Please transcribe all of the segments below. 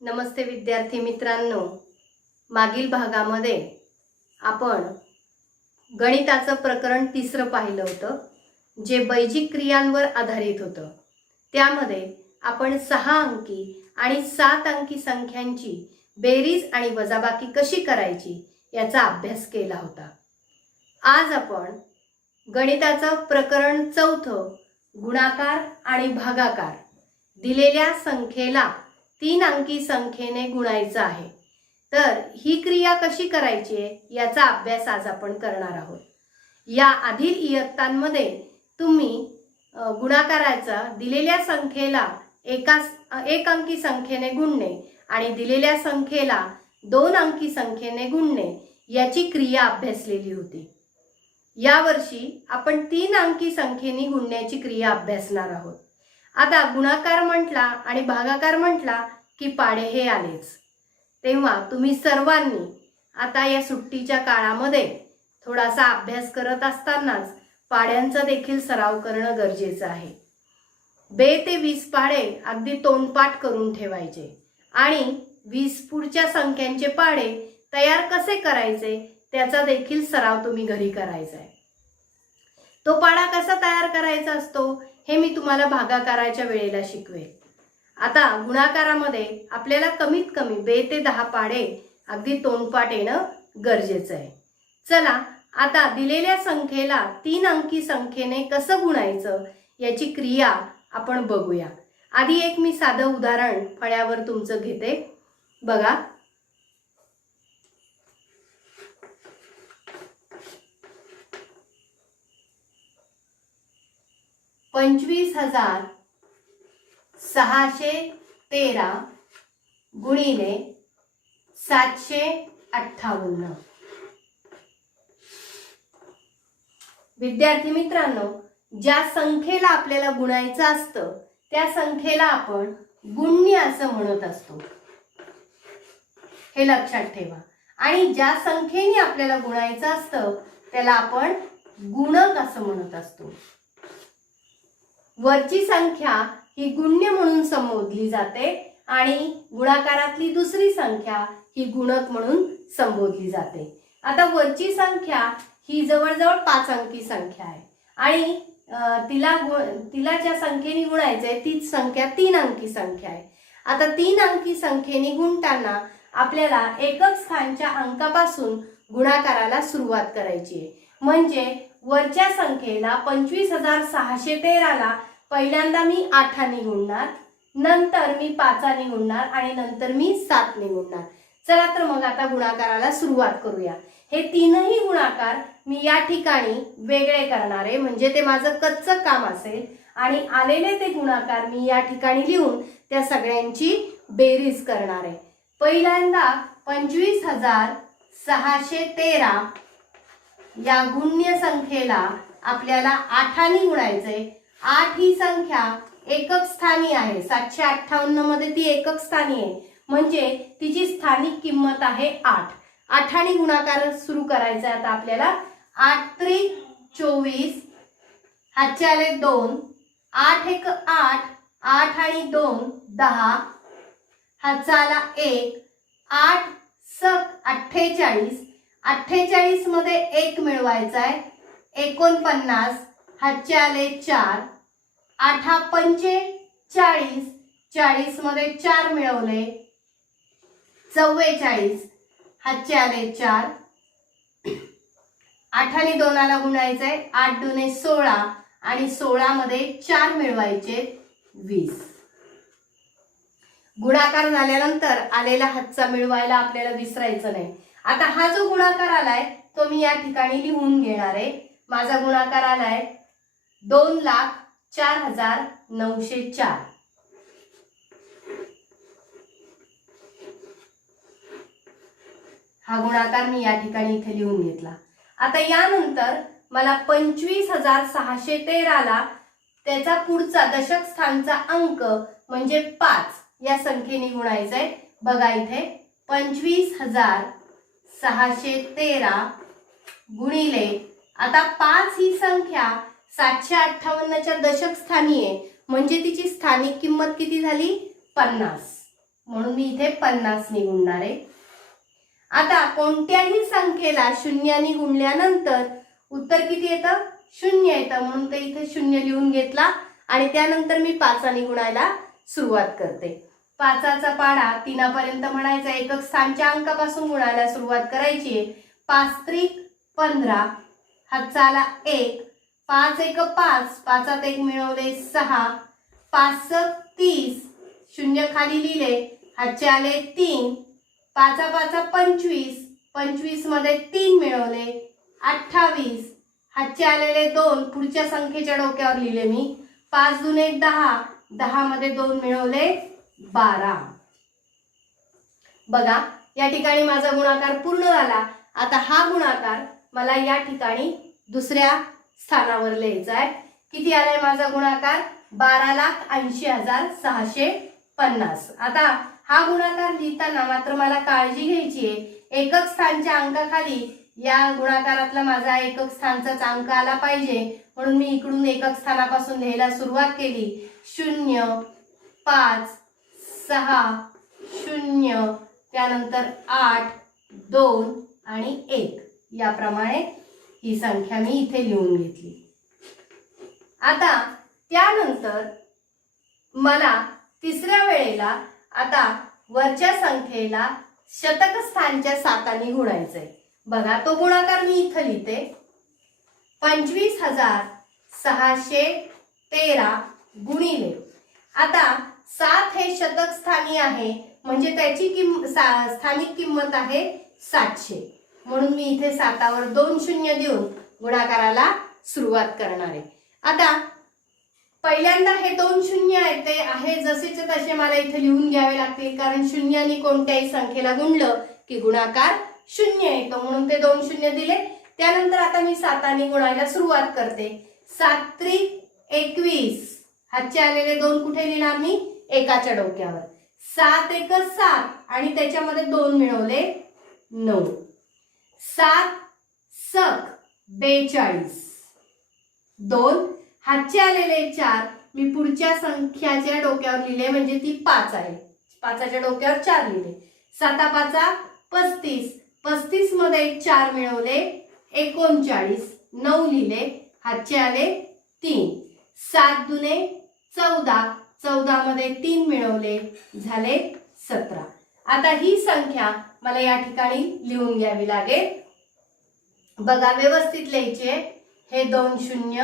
नमस्ते विद्यार्थी मित्रांनो, मागील भागामध्ये आपण गणिताचं प्रकरण 3 पाहिलं होतं, जे बैजिक क्रियांवर आधारित होतं। त्यामध्ये आपण 6 अंकी आणि 7 अंकी संख्यांची बेरीज आणि वजाबाकी कशी करायची याचा अभ्यास केला होता। आज आपण गणिताचं प्रकरण 4 गुणाकार आणि भागाकार, दिलेल्या संख्येला 3 अंकी संख्येने गुणायचं आहे। तर ही क्रिया कशी करायची आहे याचा अभ्यास आज आपण करणार आहोत। या आधील इयत्तांमध्ये तुम्ही गुणाकाराचा दिलेल्या संख्येला एक अंकी संख्येने गुणणे आणि दिलेल्या संख्येला 2 अंकी संख्येने गुणणे याची क्रिया अभ्यासलेली होती। यावर्षी आपण 3 अंकी संख्येने गुणण्याची क्रिया अभ्यासणार आहोत। आता गुणाकार म्हटला आणि भागाकार म्हटला की पाढे हे आलेच। तेव्हा तुम्ही सर्वांनी आता या सुट्टीच्या काळामध्ये थोडासा अभ्यास करत असतानाच पाढ्यांचा देखील सराव करणं गरजेचं आहे। 2 ते 20 पाढे अगदी तोंडपाठ करून ठेवायचे आणि 20 पुढच्या संख्यांचे पाढे तयार कसे करायचे त्याचा देखील सराव तुम्ही घरी करायचा आहे। तो पाढा कसा तयार करायचा असतो हे मी तुम्हाला भागाकाराच्या वेळेला शिकवेल। आता गुणाकारामध्ये आपल्याला कमीत कमी 2 ते 10 पाढे अगदी तोंडपाठ येणं गरजेचं आहे। चला आता दिलेल्या संख्येला 3 अंकी संख्येने कसं गुणायचं याची क्रिया आपण बघूया। आधी एक मी साधं उदाहरण फळ्यावर तुमचं घेते, बघा। $25,613 गुणिले 758। विद्यार्थी मित्रांनो, ज्या संख्येला आपल्याला गुणायचं असतं त्या संख्येला आपण गुण्य असं म्हणत असतो, हे लक्षात ठेवा। आणि ज्या संख्येने आपल्याला गुणायचं असतं त्याला आपण गुणक असं म्हणत असतो। वरची संख्या ही गुण्य म्हणून संबोधली जाते आणि गुणाकारातली दुसरी संख्या ही गुणक म्हणून संबोधली जाते। आता वरची संख्या ही जवळजवळ 5 अंकी संख्या आहे आणि तिला ज्या संख्येने गुणायचंय तीच संख्या 3 अंकी संख्या आहे। आता 3 अंकी संख्येने गुणताना आपल्याला एकक स्थानच्या अंकापासून गुणाकाराला सुरुवात करायची आहे। म्हणजे वरच्या संख्येला 25,613ला पहिल्यांदा मी 8ने गुणणार, नंतर मी 5ने गुणणार आणि नंतर मी 7ने गुणणार। चला तर मग आता गुणाकाराला सुरुवात करूया। हे तीनही गुणाकार मी या ठिकाणी वेगळे करणार आहे, म्हणजे ते माझं कच्चं काम असेल आणि आलेले ते गुणाकार मी या ठिकाणी लिहून त्या सगळ्यांची बेरीज करणार आहे। पहिल्यांदा 25,613 या गुण्य संख्येला आपल्याला 8ने गुणायचे। 8 ही संख्या एकक स्थानी आहे, 758 मध्ये ती एकक स्थानी आहे, म्हणजे तिची स्थानिक किंमत आहे 8। 8ने गुणाकार सुरू करायचा आता आपल्याला। 8 त्रिक 24, हातचे आले 2, 8 एक 8, 8 आणि 2 10, हातचा आला 1, 8 सक 48, 48 मध्ये 1 मिळवायचा आहे, 49, हातचे आले 4, 8 पंचे 40, 40 मध्ये 4 मिळवले 44, हातचे आले 4, 8 आणि 2 गुणायचंय, 8 दुने 16 आणि 16 मध्ये 4 मिळवायचे 20. गुणाकार झाल्यानंतर आलेला हातचा मिळवायला आपल्याला विसरायचं नाही. आता हा जो गुणाकार आलाय तो मी या ठिकाणी लिहून घेणार आहे. माझा गुणाकार आलाय 2,04,904. हा गुणाकार मी या ठिकाणी इथे लिहून घेतला. आता यानंतर मला 25,613 ला त्याचा पुढचा दशक स्थानचा अंक म्हणजे 5 या संख्येने गुणायचंय. बघा इथे 25,613 गुणिले, आता 5 ही संख्या 758च्या दशक स्थानी आहे म्हणजे तिची स्थानिक किंमत किती झाली 50, म्हणून मी इथे 50 ने गुणणार आहे. आता कोणत्याही संख्येला शून्याने गुणल्यानंतर उत्तर किती येतं 0 येतं, म्हणून ते इथे 0 लिहून घेतला आणि त्यानंतर मी 5 गुणायला सुरुवात करते. 5चा पाढा 3 पर्यंत म्हणायचा. एकक स्थानच्या अंकापासून गुणायला सुरुवात करायची. 5 त्रिक 15, हातचा आला 1, 5 एक 5, 5 1 मिळवले 6, 5 30, 0 खाली लिहिले, हातचे आले 3, 5 5 25, 25 मध्ये 3 मिळवले 28, हातचे आलेले 2, पुढच्या संख्येच्या डोक्यावर लिहिले मी, 5 दुने 10, 10 मध्ये 2 मिळवले 12. बघा या ठिकाणी माझा गुणाकार पूर्ण झाला. आता हा गुणाकार मला या ठिकाणी दुसऱ्या स्थानावर लिहायचा आहे. किती आलाय माझा गुणाकार 12,80,650. आता हा गुणाकार लिहिताना मात्र मला काळजी घ्यायची आहे, एकक स्थानच्या अंकाखाली या गुणाकारातला माझा एकक स्थानचाच अंक आला पाहिजे, म्हणून मी इकडून एकक स्थानापासून लिहायला सुरुवात केली. 0 5 6 0, त्यानंतर 8 2 आणि 1 याप्रमाणे ही संख्या मी इथे लिहून घेतली. आता त्यानंतर मला तिसऱ्या वेळेला आता वरच्या संख्येला शतक स्थानच्या 7 गुणायचंय. बघा तो गुणाकार मी इथं लिहिते. 25,613 गुणिले, आता 7 हे शतक स्थानी आहे म्हणजे त्याची स्थानिक किंमत आहे 700, म्हणून मी इथे 7वर 2 शून्य देऊन गुणाकाराला सुरुवात करणार आहे. आता पहिल्यांदा हे 2 शून्य आहेत ते आहे जसेचे तसे मला इथे लिहून घ्यावे लागतील, कारण शून्याने कोणत्याही संख्येला गुणलं की गुणाकार 0 येतो, म्हणून ते 2 शून्य दिले. त्यानंतर आता मी 7 गुणायला सुरुवात करते. 7 त्रिक 21, हातचे आलेले 2 कुठे लिहिणार मी एकाच्या डोक्यावर. 7 एक 7 आणि त्याच्यामध्ये 2 मिळवले 9, 7 सक 42, 2 हातचे आलेले 4 मी पुढच्या संख्याच्या डोक्यावर लिहिले म्हणजे ती 5 आहे, 5च्या डोक्यावर 4 लिहिले. 7 5 35, 35 मध्ये 4 मिळवले 39, 9 लिहिले, हातचे आले 3, 7 दुने 14, 14 मध्ये 3 मिळवले झाले 17. आता ही संख्या मला या ठिकाणी लिहून घ्यावी लागेल. बघा व्यवस्थित लिहायचे. हे 2 शून्य,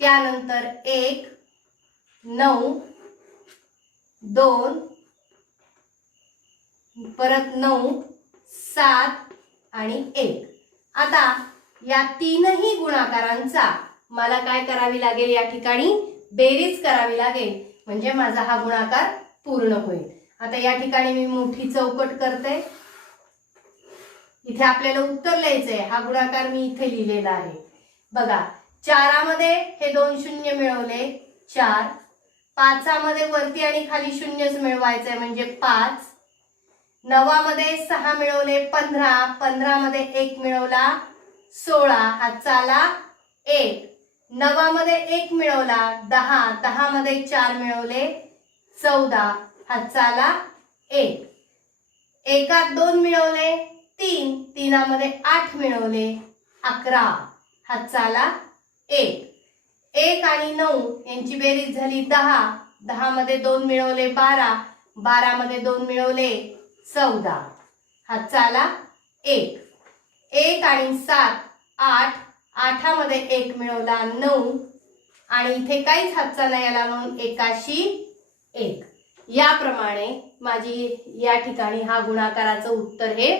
त्यानंतर 1 9 2 परत 9 7 आणि 1. आता या तीनही गुणाकारांचा मला काय करावी लागेल या ठिकाणी बेरीज करावी लागेल म्हणजे माझा हा गुणाकार पूर्ण होईल. आता या ठिकाणी मी मोठी चौकट करते. इथे आपल्याला उत्तर लिहायचंय. हा गुणाकार मी इथे लिहिलेला आहे. बघा 4 मध्ये हे 2 शून्य मिळवले 4, 5 मध्ये वरती आणि खाली शून्यच मिळवायचंय म्हणजे 5, 9 मध्ये 6 मिळवले 15, 15 मध्ये 1 मिळवला 16, हातचा आला 1, 9 मध्ये 1 मिळवला 10, 10 मध्ये 4 मिळवले 14, हातचा आला 1, एकात 2 मिळवले 3, 3 मध्ये 8 मिळवले 11, हातचा आला 1. 1 आणि 9 यांची बेरीज झाली 10. 10 मध्ये 2 मिळवले 12. 12 मध्ये 2 मिळवले 14. हातचा आला 1. 1 आणि 7 8. 8 मध्ये 1 मिळवला 9 आणि इथे काहीच हातचा नाही आला म्हणून 1 याप्रमाणे माझी या ठिकाणी हा गुणाकाराचं उत्तर हे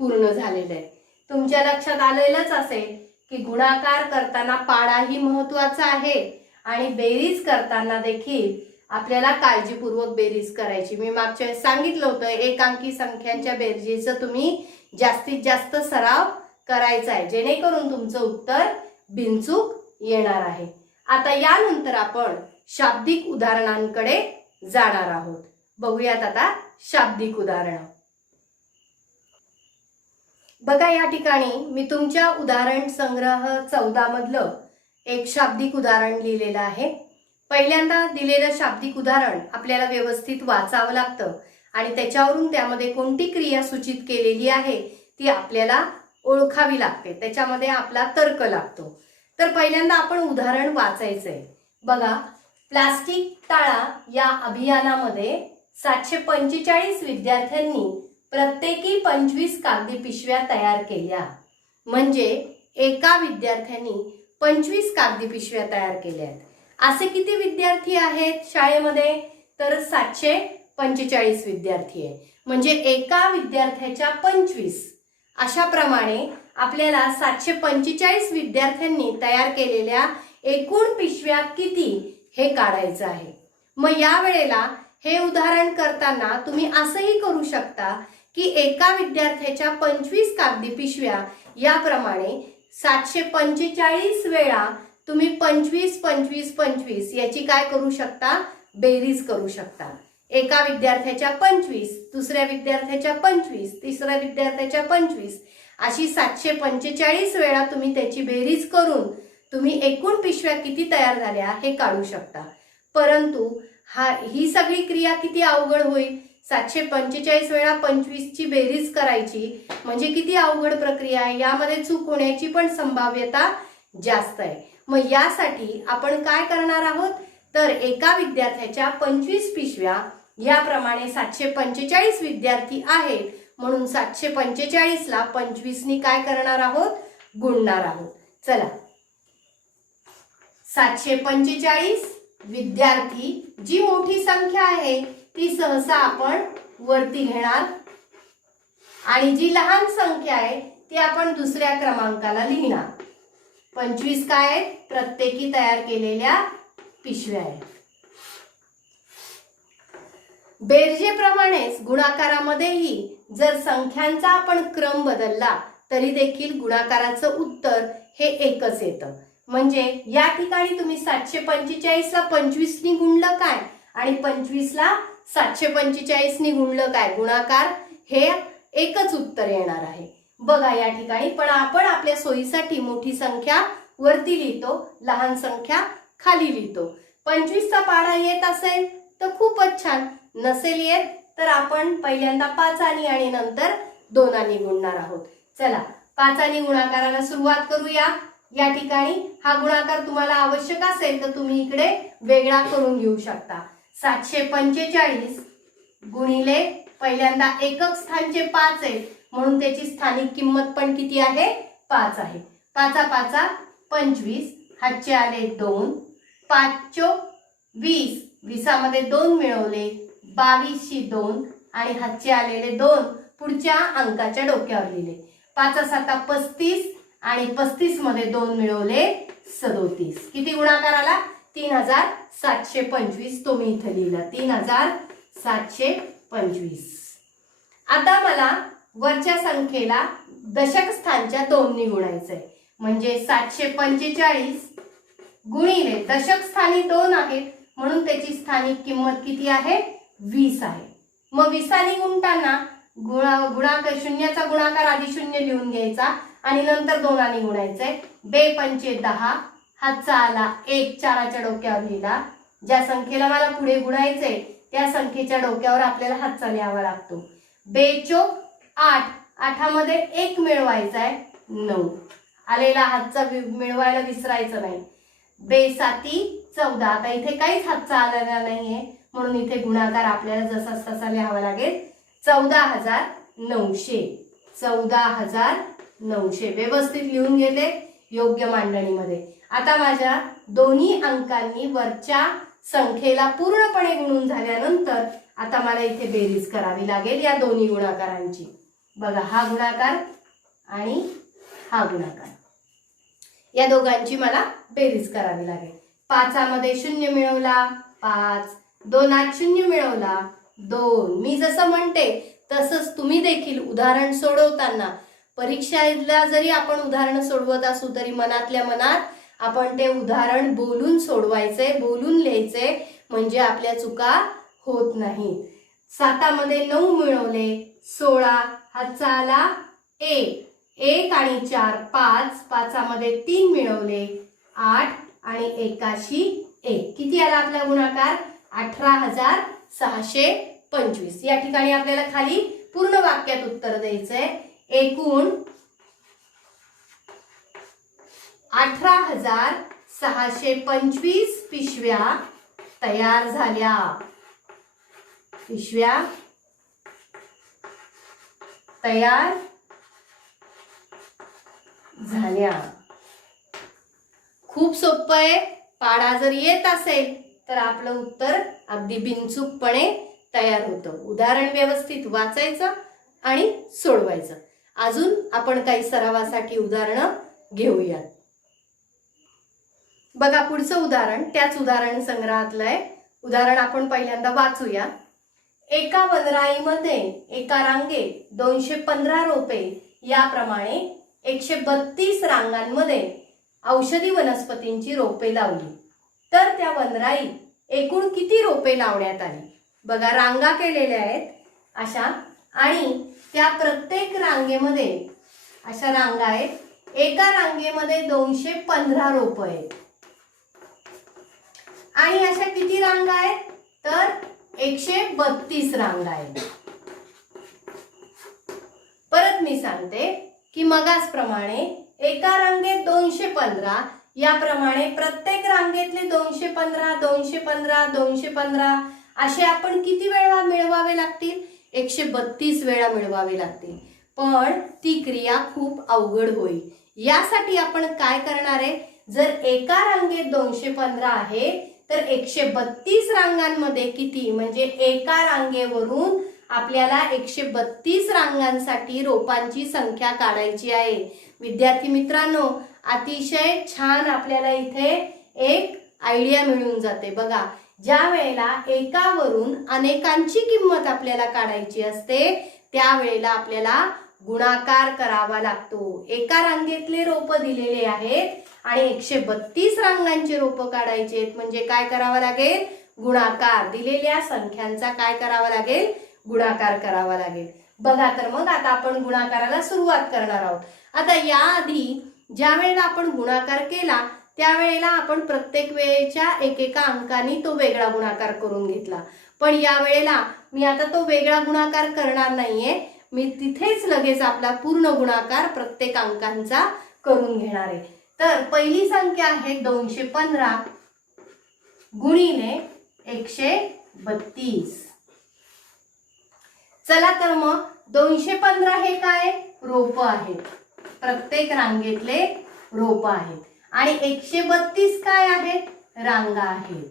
पूर्ण झालेलं आहे. तुमच्या लक्षात आलेलंच असेल की गुणाकार करताना पाडाही महत्वाचा आहे आणि बेरीज करताना देखील आपल्याला काळजीपूर्वक बेरीज करायची. मी मागच्या वेळेस सांगितलं होतं एकांकी संख्यांच्या बेरजेचं तुम्ही जास्तीत जास्त सराव करायचा आहे जेणेकरून तुमचं उत्तर बिनचूक येणार आहे. आता यानंतर आपण शाब्दिक उदाहरणांकडे जाणार आहोत. बघूयात आता शाब्दिक उदाहरण. बघा या ठिकाणी मी तुमच्या उदाहरण संग्रह 14 मधलं एक शाब्दिक उदाहरण लिहिलेलं आहे. पहिल्यांदा दिलेलं शाब्दिक उदाहरण आपल्याला व्यवस्थित वाचावं लागतं आणि त्याच्यावरून त्यामध्ये कोणती क्रिया सूचित केलेली आहे ती आपल्याला ओळखावी लागते. त्याच्यामध्ये आपला तर्क लागतो. तर पहिल्यांदा आपण उदाहरण वाचायचंय. बघा, प्लास्टिक टाळा या अभियानामध्ये 745 विद्यार्थ्यांनी प्रत्येकी 25 कागदी पिशव्या तयार केल्या. म्हणजे एका विद्यार्थ्यांनी 25 कागदी पिशव्या तयार केल्या आहेत. असे किती विद्यार्थी आहेत शाळेमध्ये? तर 745 विद्यार्थी आहे. म्हणजे एका विद्यार्थ्याच्या 25. अशा प्रमाणे आपल्याला 745 विद्यार्थ्यांनी तयार केलेल्या एकूण पिशव्या किती हे काढायचं आहे. मग या वेळेला हे उदाहरण करताना तुम्ही असंही करू शकता की एका विद्यार्थ्याच्या 25 कागदी पिशव्या याप्रमाणे 745 वेळा तुम्ही 25 25 25 याची काय करू शकता? बेरीज करू शकता. एका विद्यार्थ्याच्या 25, दुसऱ्या विद्यार्थ्याच्या 25, तिसऱ्या विद्यार्थ्याच्या 25 अशी 745 वेळा तुम्ही त्याची बेरीज करून तुम्ही एकूण पिशव्या किती तयार झाल्या हे काढू शकता. परंतु ही सगळी क्रिया किती अवघड होईल? 745 वेळा 25 ची बेरीज करायची म्हणजे किती अवघड प्रक्रिया आहे. यामध्ये चूक होण्याची पण संभाव्यता जास्त आहे. मग यासाठी आपण काय करणार आहोत? तर एका विद्यार्थ्याच्या 25 पिशव्या याप्रमाणे 745 विद्यार्थी आहेत म्हणून 745 ला 25 नी काय करणार आहोत? गुणणार आहोत. चला, 745 विद्यार्थी जी मोठी संख्या आहे ती सहसा आपण वरती घेणार आणि जी लहान संख्या आहे ती आपण दुसऱ्या क्रमांकाला लिहिणार. 25 काय आहेत? प्रत्येकी तयार केलेल्या पिशव्या आहेत. बेरजेप्रमाणेच गुणाकारामध्येही जर संख्यांचा आपण क्रम बदलला तरी देखील गुणाकाराचं उत्तर हे एकच येतं. म्हणजे या ठिकाणी तुम्ही 745 ला 25 नी गुणलं काय आणि 25 ला 745 नी गुणलं काय, गुणाकार हे एकच उत्तर येणार आहे. बघा या ठिकाणी पण आपण आपल्या सोयीसाठी मोठी संख्या वरती लिहितो, लहान संख्या खाली लिहितो. 25 चा पाढा येत असेल तर खूपच छान, नसेल येत तर आपण पहिल्यांदा 5 आणि नंतर 2 गुणणार आहोत. चला 5 गुणाकाराला सुरुवात करूया. या ठिकाणी हा गुणाकार तुम्हाला आवश्यक असेल तर तुम्ही इकडे वेगळा करून घेऊ शकता. 745 गुणिले पहिल्यांदा एकक स्थानचे 5 आहे म्हणून त्याची स्थानिक किंमत पण किती आहे? 5 आहे. 5 5 25, हातचे आले 2, 5 चोक 20, 20 मध्ये 2 मिळवले 22 शी 2 आणि हातचे आलेले 2 पुढच्या अंकाच्या डोक्यावर लिहिले. 5 7 35 आणि 35 मध्ये 2 मिळवले 37. किती गुणाकार आला? 3725. तो मी इथे लिहिला 3725. आता मला वरच्या संख्येला दशक स्थानच्या 2 नी गुणायचंय. म्हणजे 745 गुणिले दशक स्थानी 2 आहेत म्हणून त्याची स्थानिक किंमत किती आहे? 20 आहे. मग 20 नी गुणताना गुणाकार शून्याचा गुणाकार आधी 0 लिहून घ्यायचा आणि नंतर 2 गुणायचंय. 2 पंचे 10, हातचा आला 1, 4च्या डोक्यावर लिहिला. ज्या संख्येला मला पुढे गुणायचंय त्या संख्येच्या डोक्यावर आपल्याला हातचा लिहावा लागतो. 2 चोक 8, 8 मध्ये 1 मिळवायचा आहे 9. आलेला हातचा मिळवायला विसरायचं नाही. बेसाती 14. आता इथे काहीच हातचा आलेला नाहीये म्हणून इथे गुणाकार आपल्याला जसाच तसा लिहावा लागेल. 14,900. 14,900 व्यवस्थित लिहून घेते योग्य मांडणीमध्ये. आता माझ्या दोन्ही अंकांनी वरच्या संख्येला पूर्णपणे गुणून झाल्यानंतर आता मला इथे बेरीज करावी लागेल या दोन्ही गुणाकारांची. बघा, हा गुणाकार आणि हा गुणाकार, या दोघांची मला बेरीज करावी लागेल. 5मध्ये 0 मिळवला 5, 2त 0 मिळवला 2. मी जसं म्हणते तसंच तुम्ही देखील उदाहरण सोडवताना, परीक्षेला जरी आपण उदाहरण सोडवत असू तरी मनातल्या मनात आपण ते उदाहरण बोलून सोडवायचे, बोलून लिहायचे, म्हणजे आपल्या चुका होत नाहीत. 7मध्ये 9 मिळवले 16, हातचा आला 1, 1 आणि 4 5, 5मध्ये 3 मिळवले 8 आणि 1शी 1. किती आला आपला गुणाकार? 18,625. या ठिकाणी आपल्याला खाली पूर्ण वाक्यात उत्तर द्यायचंय. एकूण 18,625 पिशव्या तयार झाल्या. पिशव्या तयार झाल्या. खूप सोपं आहे. पाढा जर येत असेल तर आपलं उत्तर अगदी बिनचूकपणे तयार होतं. उदाहरण व्यवस्थित वाचायचं आणि सोडवायचं. अजून आपण काही सरावासाठी उदाहरणं घेऊयात. बघा, पुढचं उदाहरण त्याच उदाहरण संग्रहातलं आहे. उदाहरण आपण पहिल्यांदा वाचूया. एका वनराईमध्ये एका रांगेत 215 रोपे याप्रमाणे 132 रांगांमध्ये औषधी वनस्पतींची रोपे लावली तर त्या वनराईत एकूण किती रोपे लावण्यात आली? बघा, रांगा केलेल्या आहेत अशा आणि त्या प्रत्येक रांगेमध्ये अशा रांगा आहेत. एका रांगेमध्ये 215 रोपं आहेत आणि अशा किती रांगा आहेत? तर 132 रांगा आहेत. परत मी सांगते की मगाच प्रमाणे एका रांगेत 215, याप्रमाणे प्रत्येक रांगेतले 215 215 215 असे आपण किती वेळा मिळवावे लागतील? 132 वेळा मिळवावे लागतील. पण ती क्रिया खूप अवघड होईल. यासाठी आपण काय करणार आहे? जर एका रांगेत 215 आहे तर 132 रांगांमध्ये किती, म्हणजे एका रांगेवरून आपल्याला 132 रांगांसाठी रोपांची संख्या काढायची आहे. विद्यार्थी मित्रांनो, अतिशय छान आपल्याला इथे एक आयडिया मिळून जाते. बघा, ज्या वेळेला एकावरून अनेकांची किंमत आपल्याला काढायची असते त्यावेळेला आपल्याला गुणाकार करावा लागतो. एका रांगेतले रोप दिलेले आहेत आणि 132 रांगांचे रोप काढायचे आहेत, म्हणजे काय करावं लागेल? गुणाकार. दिलेल्या संख्यांचा काय करावा लागेल? गुणाकार करावा लागेल. बघा, तर मग आता आपण गुणाकाराला सुरुवात करणार आहोत. आता याआधी ज्या वेळेला आपण गुणाकार केला त्यावेळेला आपण प्रत्येक वेळेच्या एकेका अंकानी तो वेगळा गुणाकार करून घेतला. पण या वेळेला मी आता तो वेगळा गुणाकार करणार नाहीये. मी तिथेच लगेच आपला पूर्ण गुणाकार प्रत्येक अंकांचा करून घेणार आहे. तर पहिली संख्या आहे 215 गुणिले 132. चला तर मग 215 हे काय? रोप आहेत. प्रत्येक रांगेतले रोप आहेत. आणि 132 काय आहेत? रांगा आहेत.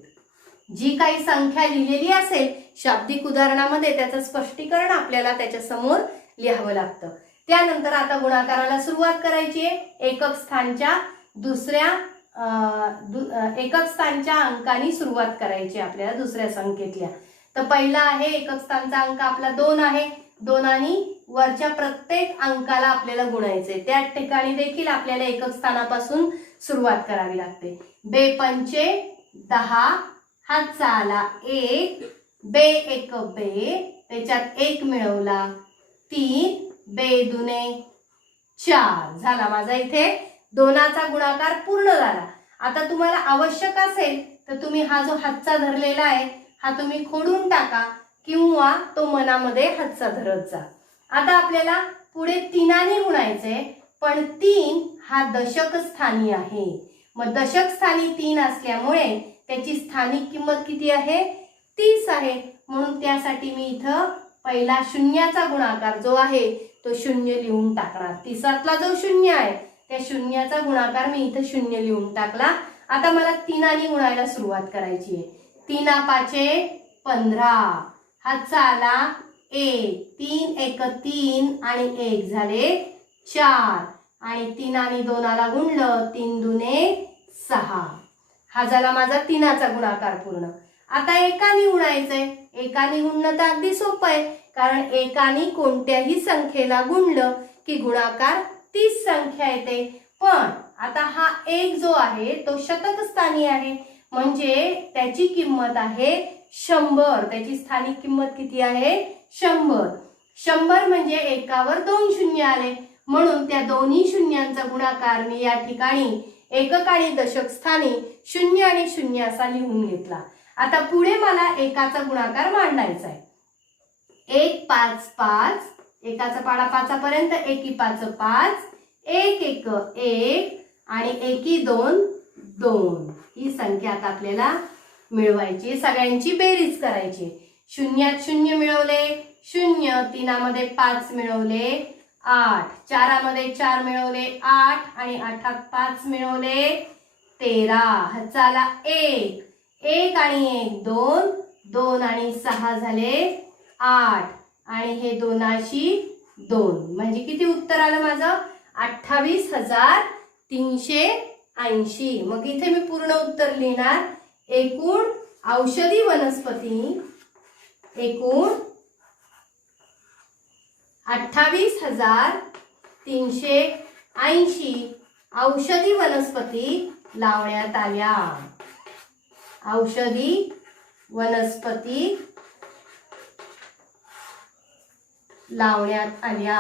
जी काही संख्या लिहिलेली असेल शाब्दिक उदाहरणामध्ये त्याचं स्पष्टीकरण आपल्याला त्याच्या समोर लिहावं लागतं. त्यानंतर आता गुणाकाराला सुरुवात करायची आहे. एकक स्थानच्या अंकानी सुरुवात करायची आपल्याला दुसऱ्या संख्येतल्या. तर पहिला आहे एकक स्थानचा अंक आपला 2 आहे. 2 आणि वरच्या प्रत्येक अंकाला आपल्याला गुणायचे. त्या ठिकाणी देखील आपल्याला एकक स्थानापासून सुरुवात करावी लागते. 2 पंचे 10, हातचा आला 1, 2 एक 2, त्याच्यात 1 मिळवला 3, 2 दुने 4 झाला माझा इथे 2चा गुणाकार पूर्ण झाला. आता तुम्हाला आवश्यक असेल तर तुम्ही हा जो हातचा धरलेला आहे हा तुम्ही खोडून टाका किंवा तो मनामध्ये हातचा धरत जा. आता आपल्याला पुढे 3 गुणायचे. पण 3 हा दशक स्थानी आहे. मग दशक स्थानी 3 असल्यामुळे त्याची स्थानिक किंमत किती आहे? 30 आहे. म्हणून त्यासाठी मी इथं पहिला शून्याचा गुणाकार जो आहे तो शून्य लिहून टाकणार. 30तला जो शून्य आहे त्या शून्याचा गुणाकार मी इथं शून्य लिहून टाकला. आता मला 3 गुणायला सुरुवात करायची आहे. 3 पाचे 15, हातचा आला 1, 3 एक 3 आणि 1 झाले 4 आणि 3 आणि 2 गुणलं 3 दुने 6. हा झाला माझा 3चा गुणाकार पूर्ण. आता 1 गुणायचंय. 1 गुणणं तर अगदी सोपं आहे, कारण 1 कोणत्याही संख्येला गुणलं की गुणाकार 30 संख्या येते. पण आता हा 1 जो आहे तो शतक स्थानी आहे, म्हणजे त्याची किंमत आहे 100. त्याची स्थानिक किंमत किती आहे? 100. 100 म्हणजे 1वर 2 शून्य आले, म्हणून त्या दोन्ही शून्यांचा गुणाकार मी या ठिकाणी एकक आणि दशक स्थानी 0 आणि 0 असा लिहून घेतला. आता पुढे मला 1चा गुणाकार मांडायचा आहे. 1 5 5, 1चा पाडा 5 पर्यंत 1 5 5, 1 1 1 आणि 1 2 2. ही संख्या आता आपल्याला मिळवायची, सगळ्यांची बेरीज करायची. शून्यात 0 मिळवले 0, 3मध्ये 5 मिळवले 8, 4मध्ये 4 मिळवले 8 आणि 8त 5 मिळवले 13. हातचा आला 1, 1 आणि 1 2, 2 आणि 6 झाले 8 आणि हे 2शी 2, म्हणजे किती उत्तर आलं माझं? 28,380. मग इथे मी पूर्ण उत्तर लिहिणार. एकूण औषधी वनस्पती, एकूण 28,380 औषधी वनस्पती लावण्यात आल्या. औषधी वनस्पती लावण्यात आल्या.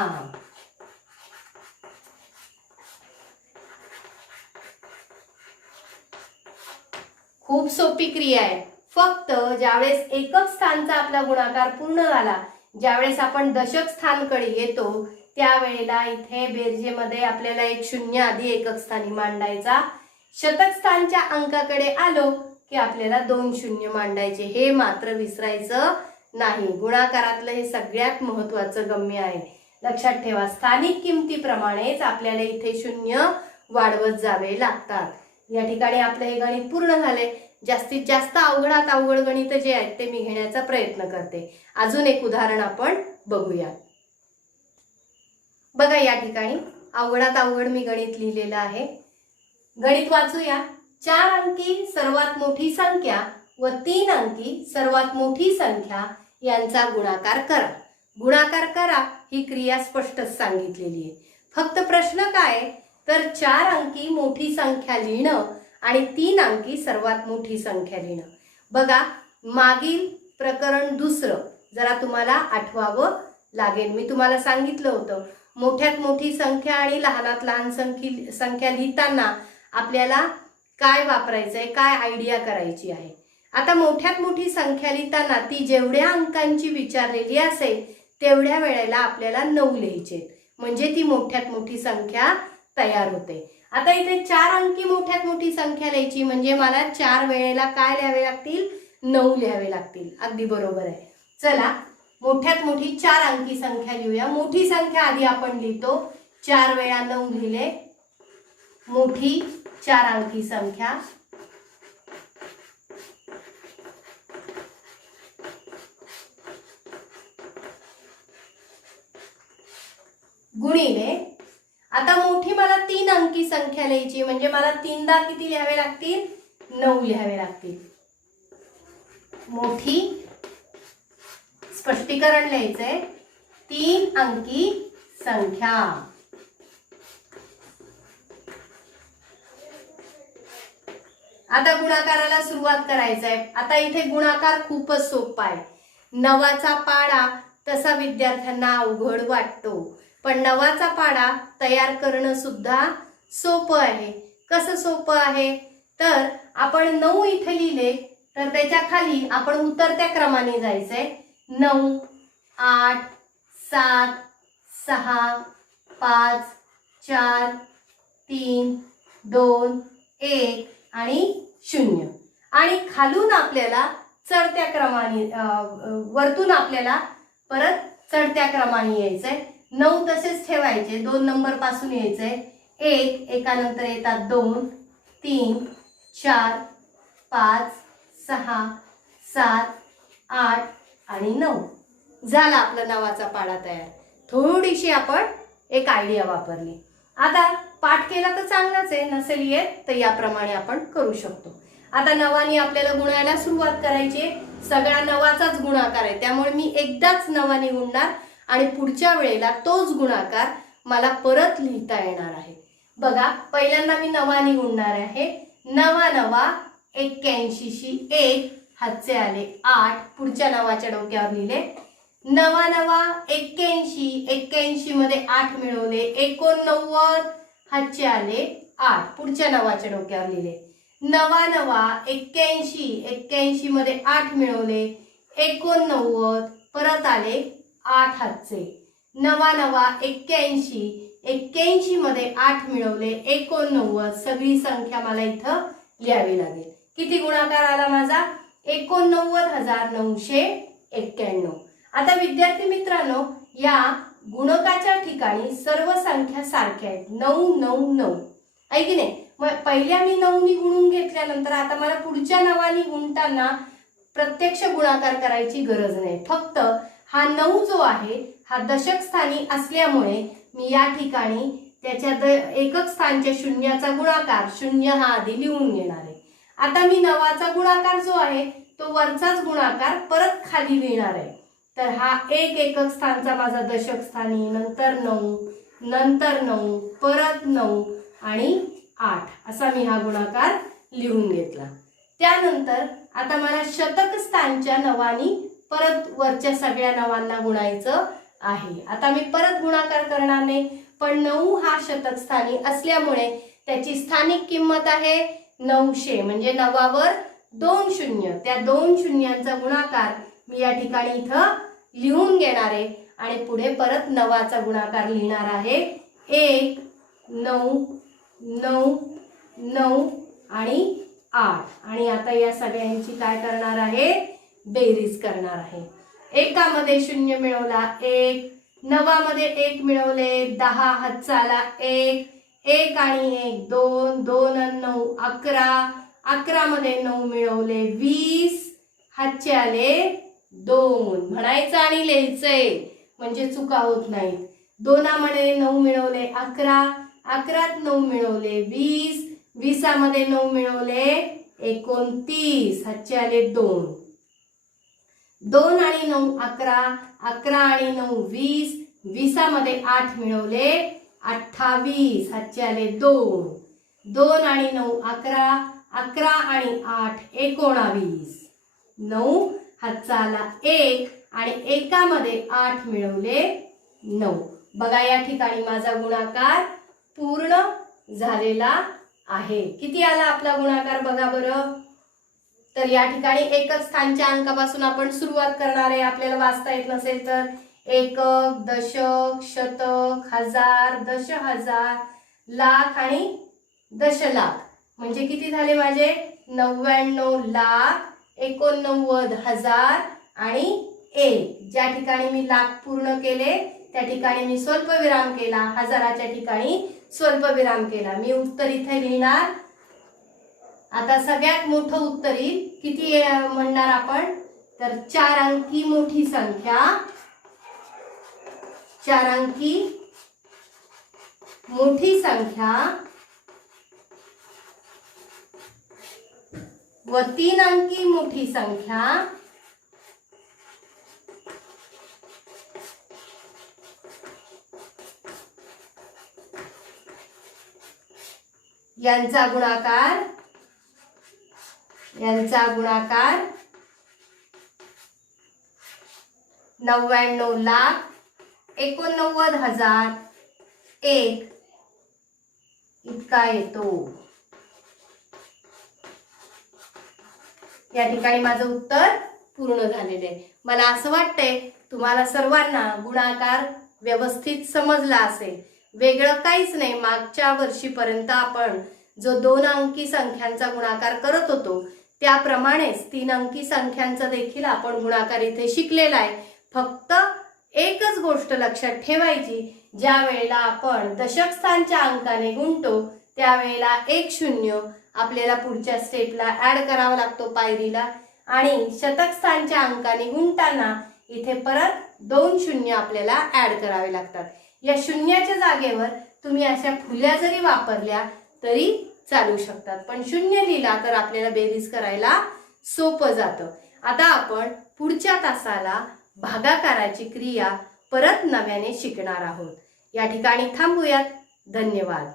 खूप सोपी क्रिया आहे. फक्त ज्यावेळेस एकक स्थानचा आपला गुणाकार पूर्ण झाला, ज्यावेळेस आपण दशक स्थानकडे येतो त्यावेळेला इथे बेरजेमध्ये आपल्याला एक शून्य आधी एकक स्थानी मांडायचा. शतक स्थानच्या अंकाकडे आलो की आपल्याला 2 शून्य मांडायचे. हे मात्र विसरायचं नाही. गुणाकारातलं हे सगळ्यात महत्त्वाचं गम्य आहे. लक्षात ठेवा, स्थानिक किमतीप्रमाणेच आपल्याला इथे शून्य वाढवत जावे लागतात. या ठिकाणी आपलं हे गणित पूर्ण झाले. जास्तीत जास्त अवघडात अवघड गणित जे आहेत ते मी घेण्याचा प्रयत्न करते. अजून एक उदाहरण आपण बघूया. बघा, या ठिकाणी अवघडात अवघड मी गणित लिहिलेलं आहे. गणित वाचूया. 4 अंकी सर्वात मोठी संख्या व 3 अंकी सर्वात मोठी संख्या यांचा गुणाकार करा. गुणाकार करा ही क्रिया स्पष्टच सांगितलेली आहे. फक्त प्रश्न काय तर 4 अंकी मोठी संख्या लिहिणं आणि 3 अंकी सर्वात मोठी संख्या लिहिणं. बघा, मागील प्रकरण दुसरं जरा तुम्हाला आठवावं लागेल. मी तुम्हाला सांगितलं होतं मोठ्यात मोठी संख्या आणि लहानात लहान संख्या लिहिताना आपल्याला काय वापरायचंय, काय आयडिया करायची आहे. आता मोठ्यात मोठी संख्या लिहिताना ती जेवढ्या अंकांची विचारलेली असेल तेवढ्या वेळेला आपल्याला 9 लिहायचे, म्हणजे ती मोठ्यात मोठी संख्या तयार होते. आता इथे 4 अंकी मोठ्यात मोठी संख्या लिहायची म्हणजे मला 4 वेळेला काय लिहावे लागतील? 9 लिहावे लागतील. अगदी बरोबर आहे. चला, मोठ्यात मोठी 4 अंकी संख्या लिहूया. मोठी संख्या आधी आपण लिहितो. 4 वेळा 9 लिहिले. मोठी 4 अंकी संख्या गुणिले, आता मोठी मला 3 अंकी संख्या लिहायची म्हणजे मला 3दा किती लिहावे लागतील? 9 लिहावे लागतील. मोठी स्पष्टीकरण लिहायचंय 3 अंकी संख्या. आता गुणाकाराला सुरुवात करायचं आहे. आता इथे गुणाकार खूपच सोपा आहे. 9चा पाडा तसा विद्यार्थ्यांना अवघड वाटतो, पण 9चा पाडा तयार करणं सुद्धा सोपं आहे. कसं सोपं आहे तर आपण 9 इथे लिहिले तर त्याच्या खाली आपण उतरत्या क्रमाने जायचंय. 9, 8, 7, 6, 5, 4 3 2 1 आणि 0. आणि खालून आपल्याला चढत्या क्रमाने वरतून आपल्याला परत चढत्या क्रमाने यायचंय. 9 तसेच ठेवायचे, 2 नंबर पासून यायचंय. 1 एकानंतर येतात 2 3 4 5 6 7 8 आणि 9. झाला आपला नवाचा पाढा तयार. थोडीशी आपण एक आयडिया वापरली. आता पाठ केला तर चांगलाच आहे, नसेल येत तर याप्रमाणे आपण करू शकतो. आता नवाने आपल्याला गुणायला सुरुवात करायची. सगळा नवाचाच गुणाकार आहे, त्यामुळे मी एकदाच नवाने गुणणार आणि पुढच्या वेळेला तोच गुणाकार मला परत लिहिता येणार आहे. बघा, पहिल्यांदा मी नवाने गुणणार आहे. 9 9 81 शी 1 हातचे आले 8, पुढच्या नवाच्या डोक्यावर लिहिले. 9 9 81 81 मध्ये 8 मिळवले 89 हातचे आले 8, पुढच्या नवाच्या डोक्यावर लिहिले. 9 9 81 81 मध्ये 8 मिळवले 89 परत आले 8 हातचे. 9 9 81 81 मध्ये 8 मिळवले 89, सगळी संख्या मला इथं लिहावी लागेल. किती गुणाकार आला माझा? 89,991. आता विद्यार्थी मित्रांनो, या गुणकाच्या ठिकाणी सर्व संख्या सारख्या आहेत. 9 9 9 आहे की नाही? मग पहिल्या मी 9 नी गुणून घेतल्यानंतर आता मला पुढच्या 9 गुणताना प्रत्यक्ष गुणाकार करायची गरज नाही. फक्त हा 9 जो आहे हा दशक स्थानी असल्यामुळे मी या ठिकाणी त्याच्या एकक स्थानच्या शून्याचा गुणाकार 0 हा आधी लिहून घेणार आहे. आता मी नवाचा गुणाकार जो आहे तो वरचाच गुणाकार परत खाली लिहिणार आहे. तर हा एक एकक स्थानचा माझा दशक स्थानी, नंतर 9 नंतर 9 परत 9 आणि 8 असा मी हा गुणाकार लिहून घेतला. त्यानंतर आता मला शतक स्थानच्या नवानी परत वरच्या सगळ्या नवांना गुणायचं आहे. आता मी परत गुणाकार करणार नाही, पण 9 हा शतक स्थानी असल्यामुळे त्याची स्थानिक किंमत आहे 900, म्हणजे नवावर 2 शून्य. त्या 2 शून्यांचा गुणाकार मी या ठिकाणी इथं लिहून घेणार आहे आणि पुढे परत नवाचा गुणाकार लिहिणार आहे. 1 9 9 9 आणि 8. आणि आता या सगळ्यांची काय करणार आहे? बेरीज करणार आहे. एकामध्ये 0 मिळवला 1, 9 मध्ये 1 मिळवले 10 हातचा आला 1, 1 आणि 1 2, 2 आणि 9 11, 11 मध्ये 9 मिळवले 20 हातचे आले 2. म्हणायचं आणि लिहायचंय म्हणजे चुका होत नाहीत. 2 मध्ये 9 मिळवले 11, 11त 9 मिळवले 20, 20 मध्ये 9 मिळवले 29 हातचे आले 2. 2 आणि 9 11, 11 आणि 9 20, 20 मध्ये 8 मिळवले 28 हातचे आले 2. 2 आणि 9 11, 11 आणि 8 19, 9 हातचा आला 1 आणि एकामध्ये 8 मिळवले 9. बघा, या ठिकाणी माझा गुणाकार पूर्ण झालेला आहे. किती आला आपला गुणाकार बघा बरं. तर या ठिकाणी एकक स्थानच्या अंकापासून आपण सुरुवात करणार आहे. आपल्याला वाचता येत नसेल तर एकक, दशक, शतक, हजार, दशहजार, लाख आणि दशलाख, म्हणजे किती झाले माझे? 99,89,000 आणि 1. ज्या ठिकाणी मी लाख पूर्ण केले त्या ठिकाणी मी स्वल्पविराम केला, हजाराच्या ठिकाणी स्वल्पविराम केला. मी उत्तर इथे लिहिणार. आता सगळ्यात मोठं उत्तर येईल. किती म्हणणार आपण? तर 4 अंकी मोठी संख्या, 4 अंकी मोठी संख्या व 3 अंकी मोठी संख्या यांचा गुणाकार 99,89,001 इतका येतो. या ठिकाणी माझं उत्तर पूर्ण झालेले आहे. मला असं वाटतंय तुम्हाला सर्वांना गुणाकार व्यवस्थित समजला असेल. वेगळं काहीच नाही. मागच्या वर्षीपर्यंत आपण जो 2 अंकी संख्यांचा गुणाकार करत होतो त्याप्रमाणेच 3 अंकी संख्यांचा देखील आपण गुणाकार इथे शिकलेला आहे. फक्त एकच गोष्ट लक्षात ठेवायची, ज्या वेळेला आपण दशक स्थानच्या अंकाने गुणतो त्यावेळेला 1 0 आपल्याला पुढच्या स्टेपला ऍड करावा लागतो पायरीला, आणि शतक स्थानच्या अंकाने गुणताना इथे परत 2 0 आपल्याला ऍड करावे लागतात. या शून्याच्या जागेवर तुम्ही अशा फुल्या जरी वापरल्या तरी चालू शकतात, पण 0 लिहिला तर आपल्याला बेरीज करायला सोपं जातं. आता आपण पुढच्या तासाला भागाकाराची क्रिया परत नव्याने शिकणार आहोत. या ठिकाणी थांबूयात. धन्यवाद.